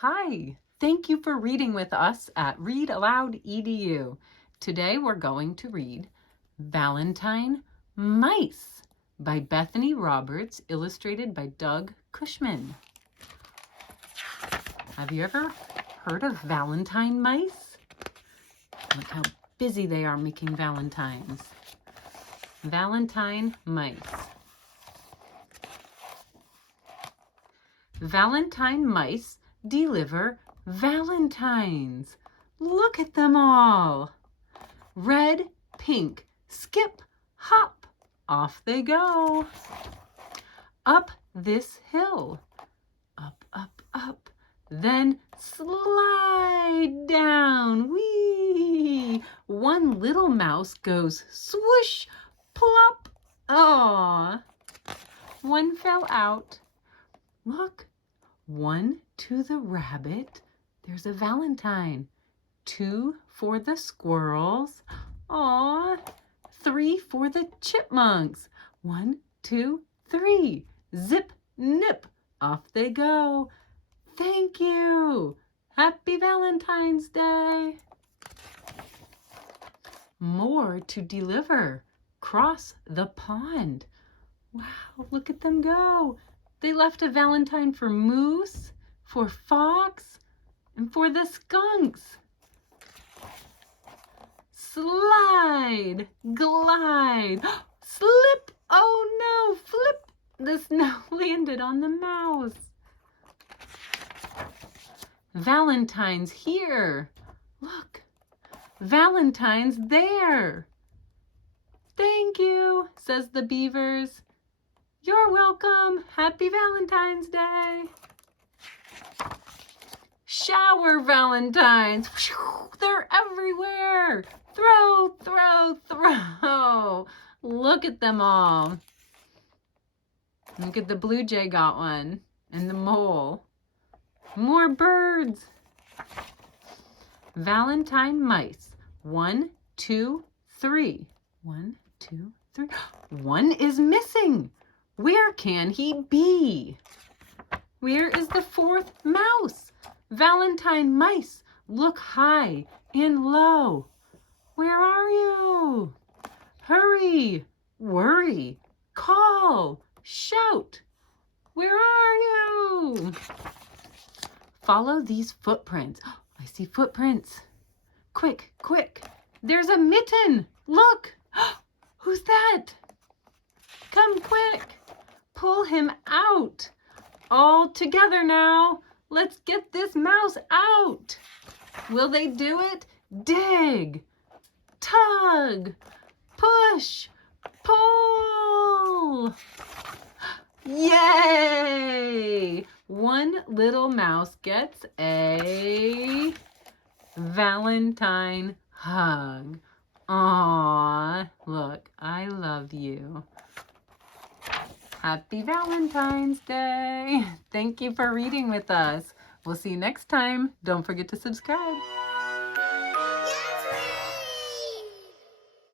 Hi, thank you for reading with us at Read Aloud Edu. Today we're going to read Valentine Mice by Bethany Roberts, illustrated by Doug Cushman. Have you ever heard of Valentine mice? Look how busy they are making valentines. Valentine mice. Valentine mice deliver valentines. Look at them all. Red, pink, skip, hop. Off they go. Up this hill. Up, up, up. Then slide down. Whee! One little mouse goes swoosh, plop. Aw. One fell out. Look. 1 to the rabbit. There's a valentine. 2 for the squirrels. Aw. 3 for the chipmunks. 1, 2, 3. Zip, nip. Off they go. Thank you. Happy Valentine's Day. More to deliver. Cross the pond. Wow, look at them go. They left a valentine for moose, for fox, and for the skunks. Slide, glide, slip, oh no, flip. The snow landed on the mouse. Valentine's here. Look, Valentine's there. Thank you, says the beavers. You're welcome. Happy Valentine's Day. Shower valentines. They're everywhere. Throw, throw, throw. Look at them all. Look at the blue jay got one. And the mole. More birds. Valentine mice. 1, 2, 3. 1, 2, 3. One is missing. Where can he be? Where is the 4th mouse? Valentine mice, look high and low. Where are you? Hurry, worry, call, shout. Where are you? Follow these footprints. Oh, I see footprints. Quick, quick. There's a mitten. Look. Who's that? Come quick. Pull him out. All together now. Let's get this mouse out. Will they do it? Dig, tug, push, pull. Yay! One little mouse gets a Valentine hug. Aww, look, I love you. Happy Valentine's Day. Thank you for reading with us. We'll see you next time. Don't forget to subscribe.